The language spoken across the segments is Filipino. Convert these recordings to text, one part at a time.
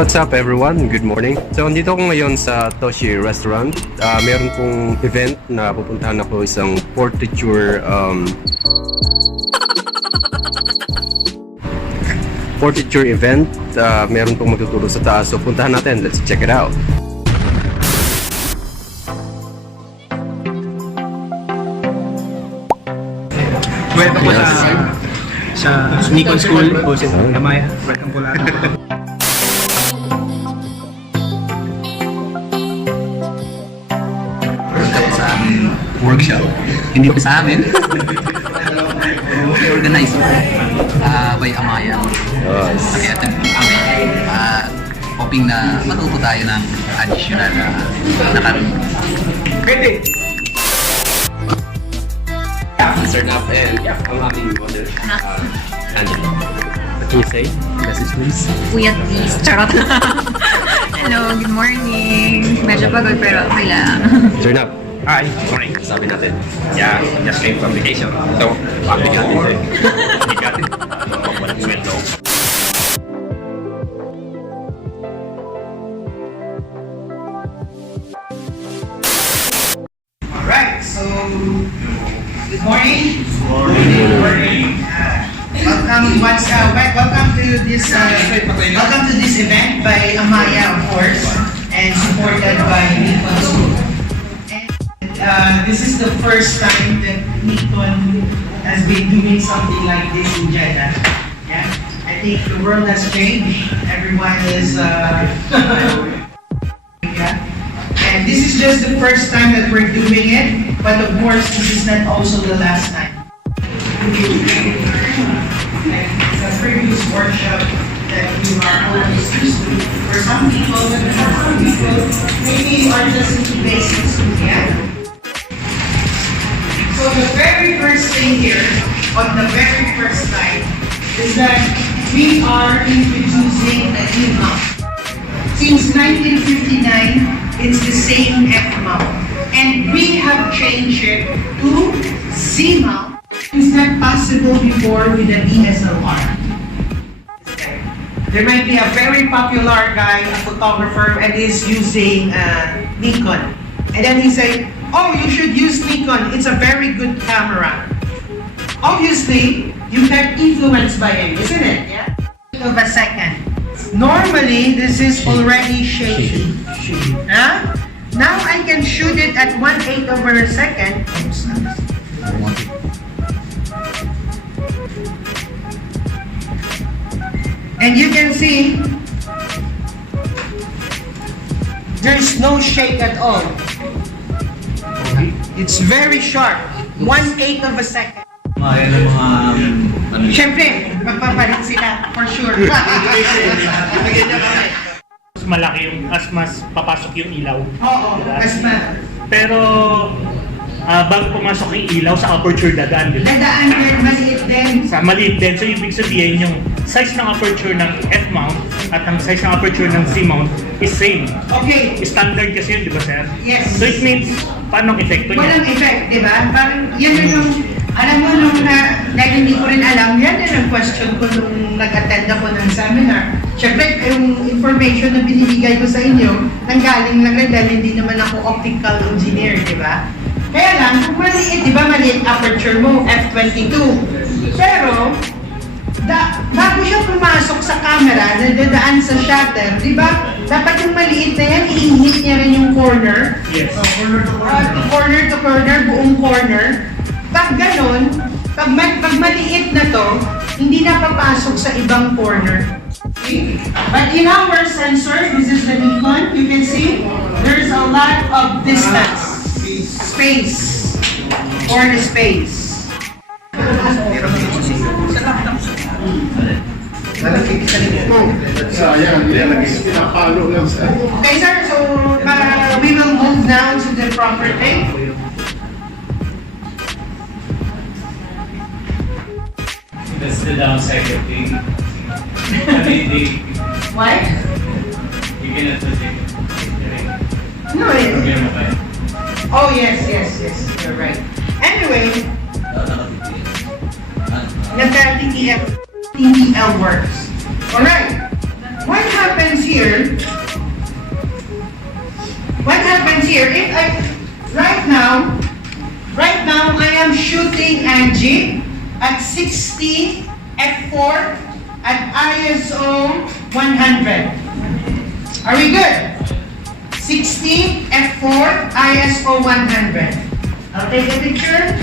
What's up everyone? Good morning. So andito ako ngayon sa Toshi Restaurant. Meron pong event na pupuntahan ako, isang Portraiture Portraiture event. Meron pong magtuturo sa taas. So puntahan natin. Let's check it out. Welcome po sa Nikon School po sa Amaya. Welcome po lahat. Workshop. Hindi pa sa amin. Organized by Amaya. Kaya kami hoping na matuto tayo ng additional na karoon. Pwede! Turn up and ang ating model. Handheld. What can you say? Message please. Kuya please, charot. Hello, good morning. Medyo pagod pero okay lang. Turn up. Hi, morning. Sabi natin. Yeah, just came from vacation. So, public natin ito. Bigat. Walang sweldo. Alright, so good morning. Good morning. Welcome to this event by Amaya, of course, and supported by Nikon. And this is the first time that Nikon has been doing something like this in Jeddah. Yeah, I think the world has changed. Everyone is yeah. And this is just the first time that we're doing it, but of course, this is not also the last time. It's a previous workshop that you are always used to. For some people, maybe you are just into basics. Yeah. So the very first thing here, on the very first slide, is that we are introducing a new mount. Since 1959, it's the same F mount, and we have changed it to C mount. It's not possible before with the DSLR. There might be a very popular guy, a photographer, and is using Nikon, and then he say, "Oh, you should use Nikon. It's a very good camera." Obviously, you get influenced by him, isn't it? Yeah. Of a second. Normally, this is already shaky. Huh? Now I can shoot it at 1/8 of a second. And you can see, there's no shake at all. It's very sharp. 1/8 of a second. Maya ng mga Siyempre, magpapalit sila, for sure. Mas malaki yung, mas papasok yung ilaw. Oo, mas Pero, bago pumasok yung ilaw sa aperture dadaan, di ba? dadaan din, maliit din. Sa maliit din. So, ibig sabihin yung size ng aperture ng F-mount at ang size ng aperture ng C-mount is same. Okay, Standard kasi yun, di ba, sir? yes. So, it means, paano ang epekto niya? Walang effect, di ba? Parang yan yung, alam mo nung dahil hindi ko rin alam, yan ang question ko nung nag-attend ako ng seminar. Siyempre, yung information na binibigay ko sa inyo, nanggaling lang rin dahil hindi naman ako optical engineer, di ba? Kaya lang, kung maliit, di ba maliit aperture mo, f22. Pero, bago siya pumasok sa camera, nadadaan sa shutter, di ba? Dapat yung maliit na yan, i-hit niya rin yung corner. Yes. Corner to corner, buong corner. Pag ganon, pag maliit na to, hindi na papasok sa ibang corner. Okay? But in our sensor, this is the Nikon, you can see, there's a lot of distance. Space. Or the space. Okay sir, so we will move now to the proper thing. That's the downside of the Why? you cannot protect No, oh yes, you're right. Anyway, nagka-TTL works. Alright, what happens here, if right now I am shooting Angie at 60 f4 at ISO 100. Are we good? 60 f4 ISO 100. I'll take a picture.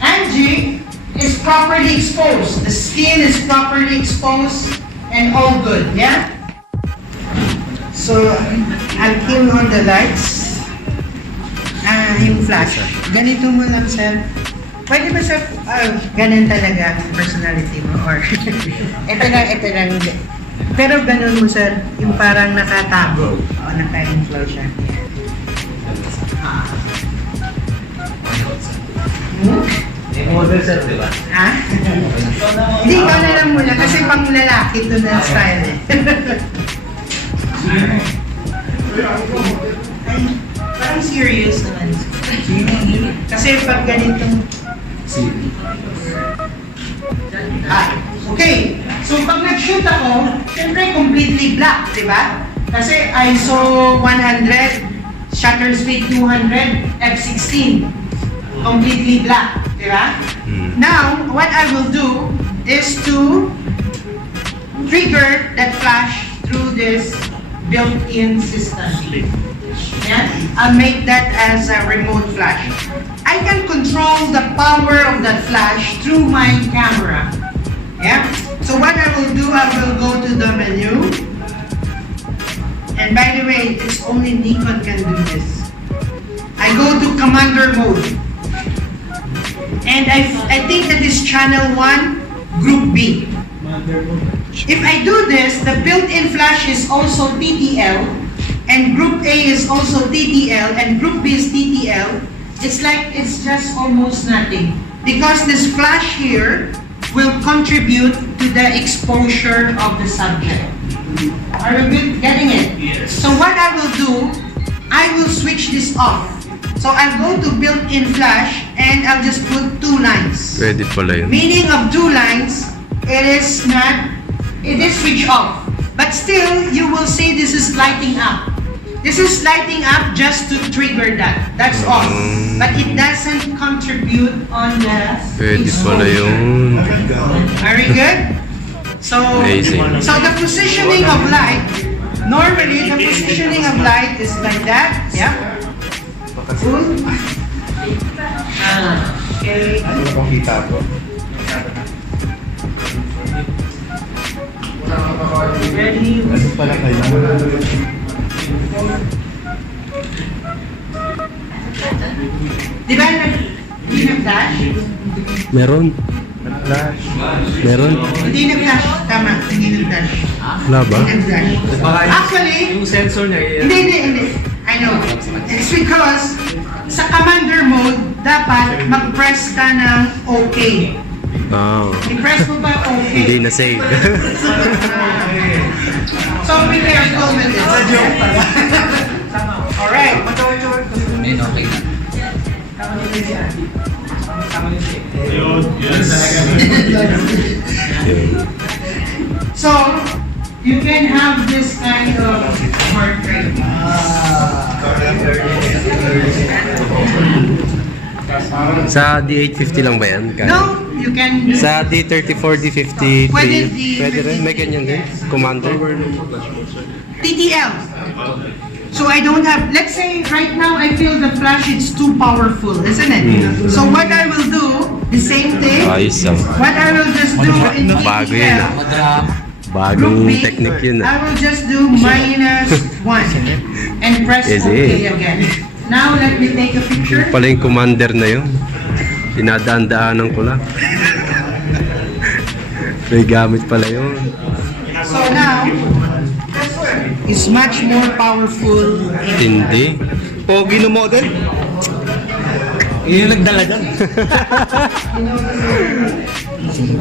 Angie is properly exposed. The skin is properly exposed and all good, yeah? So, I'll kill on the lights. Yung flash. Ganito mo lang, sir. Pwede ba, sir, ganun talaga ang personality mo? Or, ito lang. Pero ganun mo, sir, yung parang nakatago. O, naka-inflow siya. Model sir, di ba? Ha? Hindi ko na lang muna kasi pang lalaki ito na style eh. Ay, parang serious naman. Kasi pag ganitong... okay. So pag nag-shoot ako, syempre completely black, di ba? Kasi ISO 100, shutter speed 200, f16. Completely black, di ba? Now, what I will do is to trigger that flash through this built-in system. Yeah? I'll make that as a remote flash. I can control the power of that flash through my camera. Yeah? So what I will do, I will go to the menu. And by the way, it's only Nikon can do this. I go to commander mode. And I think that is channel 1, group B. If I do this, the built-in flash is also TTL, and group A is also TTL, and group B is TTL. It's like it's just almost nothing. Because this flash here will contribute to the exposure of the subject. Are you getting it? Yes. So what I will do, I will switch this off. So I'll go to built-in flash and I'll just put 2 lines. Pwede pala yun. Meaning of 2 lines, it is switch off. But still, you will see this is lighting up. This is lighting up just to trigger that. That's all. But it doesn't contribute on the Pwede pala yun. Very good. So, Amazing. so the positioning of light, normally the positioning of light is like that. Yeah. Good. Okay. Ready? Di ba hindi nag-flash? Meron. Meron. Hindi nag-flash. Tama, hindi nag-flash. Wala ba? Hindi nag-flash. Actually, Yung sensor niya, hindi. I know. It's because sa commander mode, dapat mag-press ka ng OK. Oh. I-press mo ba OK? Hindi na save. So be careful with this. Alright. Ayun, okay na. So, you can have this kind of portrait. Sa D850 lang ba yan? No, you can... Sa D34, D53, Pwede pwede rin? May ganyan din? Commander? TTL. So I don't have, let's say right now I feel the flash is too powerful, isn't it? So what I will do, the same thing, Ayos lang. what I will just do in Bago yun ah. TTL, Bagong Group B, technique yun I ah. will just do -1 and press Easy. OK again. Now let me take a picture. Pala yung commander na yun. Dinadaan-daanan ko lang. May gamit pala yun. So now, it's much more powerful. Hindi. Pogi no model? Yun yung nagdala dyan.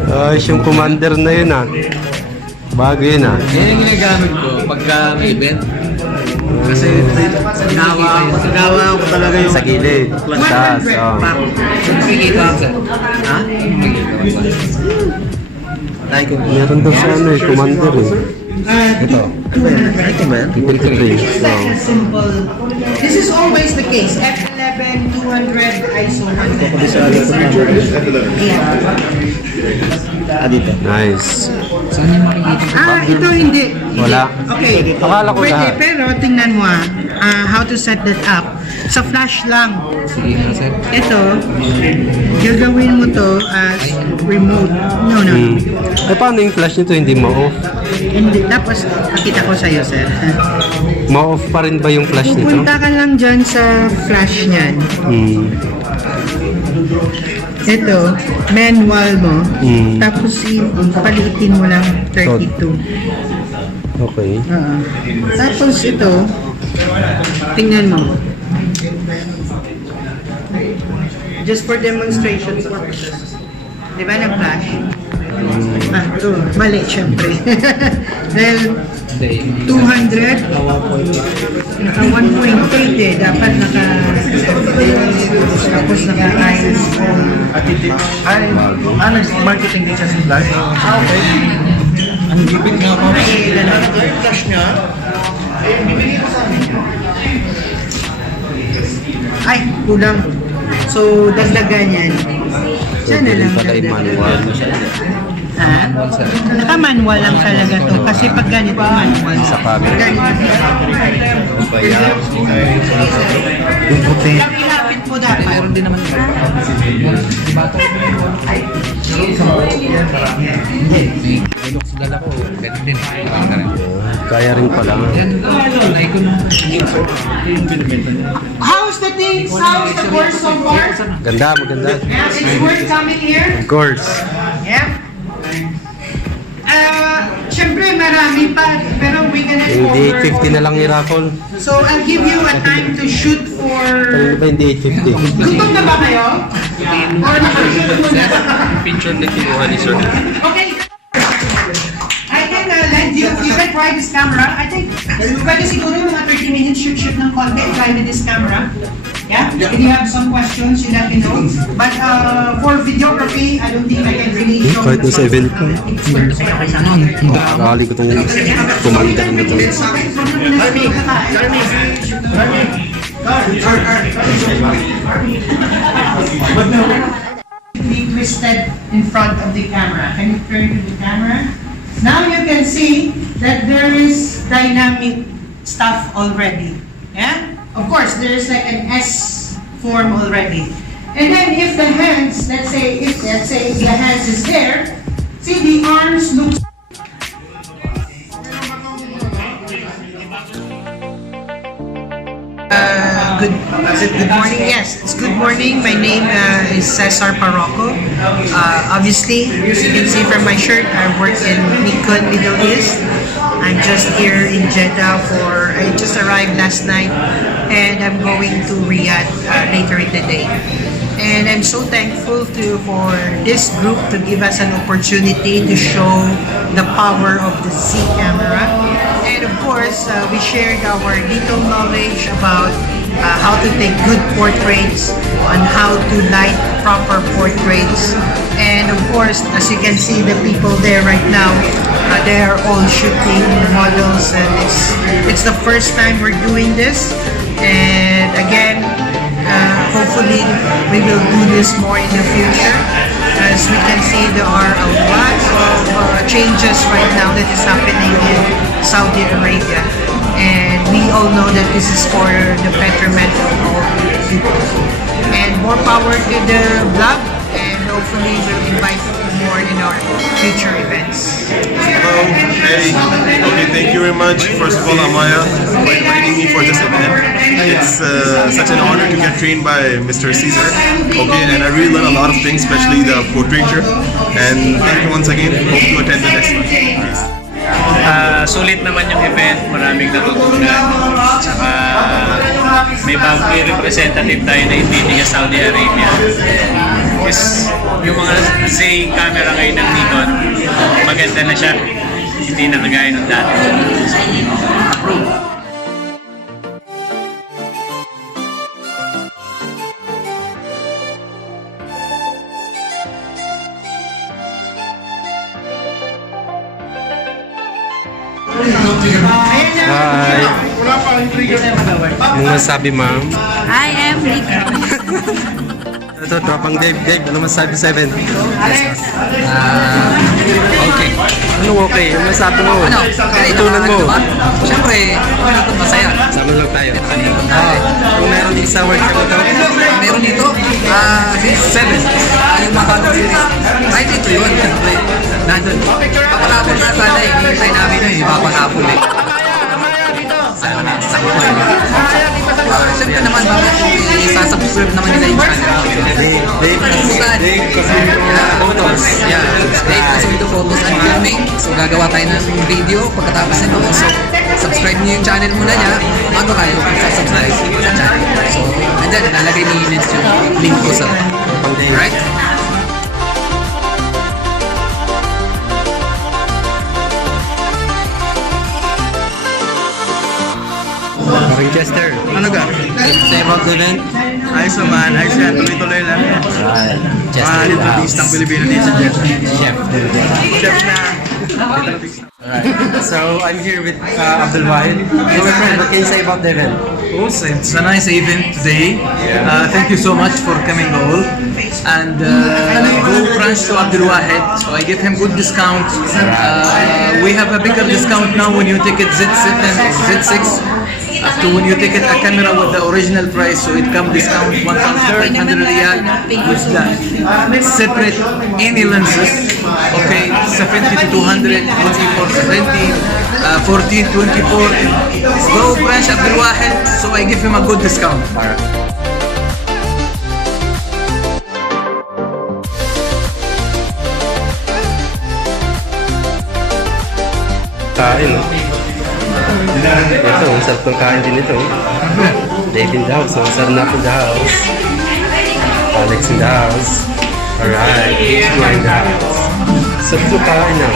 Ayos yung commander na yun ah. Bago yun ah. Yan yung ginagamit ko pagka may event. Kasi ginawa ko talaga yung Sa gilid. Taas. Oh. makikita ko. Ha? Makikita ko. Nikon. Meron daw sa ano eh, commander eh. Ito. Ano ba yan? Nikon ba yan? Triple three. It's like a simple. This is always the case. F11, 200, ISO 100. Ah, dito. Nice. Saan yung makikita? Ito hindi. Wala. Okay. Akala ko Pwede, lahat. pero tingnan mo how to set that up. Sa flash lang. Sige, sir. Ito, gagawin mo to as remote. No. Eh, paano yung flash nito hindi ma-off? Hindi. Tapos, pakita ko sa'yo, sir. Ma-off pa rin ba yung flash nito? Pupunta ka lang dyan sa flash niyan. Ito, manual mo. Tapos, paliitin mo lang 32. Okay. Tapos ito, tingnan mo. Just for demonstration purposes. Di ba na-flash? Ito, mali syempre. Dahil 200, naka 1.8 eh. Dapat naka, tapos naka-IS. Marketing din siya sa flash. Okay. Ang gipit nga ako. Yung flash niya. Bibigay ko sa amin. Ay, kulang. So, dagdagan yan. Sana lang Pala yung manual. Ha? Naka-manual lang talaga to. Kasi pag ganito, manual. Sa camera. Yung puti. Ilapit mo dapat. Meron din naman. Hindi. Ilok sa dala ko. Ganun din. Kaya rin pala. Nikon. How's the things? How's the course so far? Ganda, maganda. Yeah, it's worth coming here. Of course. Yeah. Syempre marami pa, pero we can Hindi 850 na lang i-raffle. So I'll give you a time to shoot for... Ano ba hindi 850? Gutom na ba kayo? Or nakashoot mo na? Picture na kinuha ni sir. Okay. I can lend you can try this camera. I think pwede siguro yung mga 30 minutes shoot ng konti. Try with this camera. Yeah? If you have some questions, you let me know. But for videography, I don't think I can really show Kahit nasa event ko. Nakakali ko itong commander na ito. Be twisted in front of the camera. Can you turn to the camera? Now you can see that there is dynamic stuff already. Yeah? Of course, there is like an S form already. And then if the hands, let's say if the hands is there, see the arms look Good morning. Yes, it's good morning. My name is Cesar Parroco. Obviously, as you can see from my shirt, I work in Nikon Middle East. I'm just here in Jeddah I just arrived last night and I'm going to Riyadh later in the day. And I'm so thankful for this group to give us an opportunity to show the power of the C camera. And of course, we shared our little knowledge about how to take good portraits, on how to light proper portraits. And of course, as you can see, the people there right now, they are all shooting models, and it's the first time we're doing this. And again, hopefully we will do this more in the future. As we can see, there are a lot of changes right now that is happening in Saudi Arabia. And we all know that this is for the betterment of all people. And more power to the blog, and hopefully we'll invite more in our future events. Hello, hey, okay, thank you very much. First of all, Amaya, for inviting me for this event. It's such an honor to get trained by Mr. Caesar. Okay, and I really learned a lot of things, especially the Portraiture. And thank you once again. Hope to attend the next one. Peace. Sulit naman yung event, maraming natutunan. Saka may bagong representative tayo na hindi sa Saudi Arabia. Is yung mga Z camera ngayon ng Nikon, maganda na siya. Hindi na kagaya ng dati. Approve. Hi. Ano masabi, ma'am? I am Nikon. Ito, tropang Dave. Dave, ano masabi sa event? Okay. Ano okay? Ano masabi mo? Ano? Itunan mo. Siyempre, masaya. Sama lang tayo. Kung meron din sa workshop ito, Meron dito, 7. Yung mga bagong series. Kahit ito yun, siyempre. Nandun. Papakapon na sana eh. Hintay namin yun, papakapon eh. Sana na, sakot mo yun. Siyempre naman, bakit isasubscribe naman nila yung channel. Dave, Photos. Yeah. Dave Asuido Photos and Filming. So gagawa tayo ng video pagkatapos nito. So subscribe niyo yung channel muna niya. Ano kayo kung subscribe sa channel. So andyan, nalagay ni Ines yung link ko sa. Alright? Parang Chester. Ano ka? Say about the event? Ayos naman, ayos yan. Tuloy-tuloy lang. Right. Mga Chester in the house. little Pilipino dito sa Jeddah. Chef. Chef na. Alright. So, I'm here with Abdul Wahid. So, my friend, what can you say about the event? Awesome. It's a nice event today. Thank you so much for coming all. And go branch to Abdul Wahid. So I give him good discount. We have a bigger discount now when you take it Z7 or Z6. Up to when you take it a camera with the original price, so it come discount 1,500 riyal with the separate any lenses. Okay, 70 to 200, 24 to 20, 14, 24. Go branch Abdul Wahid, so I give him a good discount. Kain, no? Ito, ang sarap ng kain din ito. Dave in the house, so sarap in the house. Alex in the house. Alright, we're in the house. Sarap ng kain na.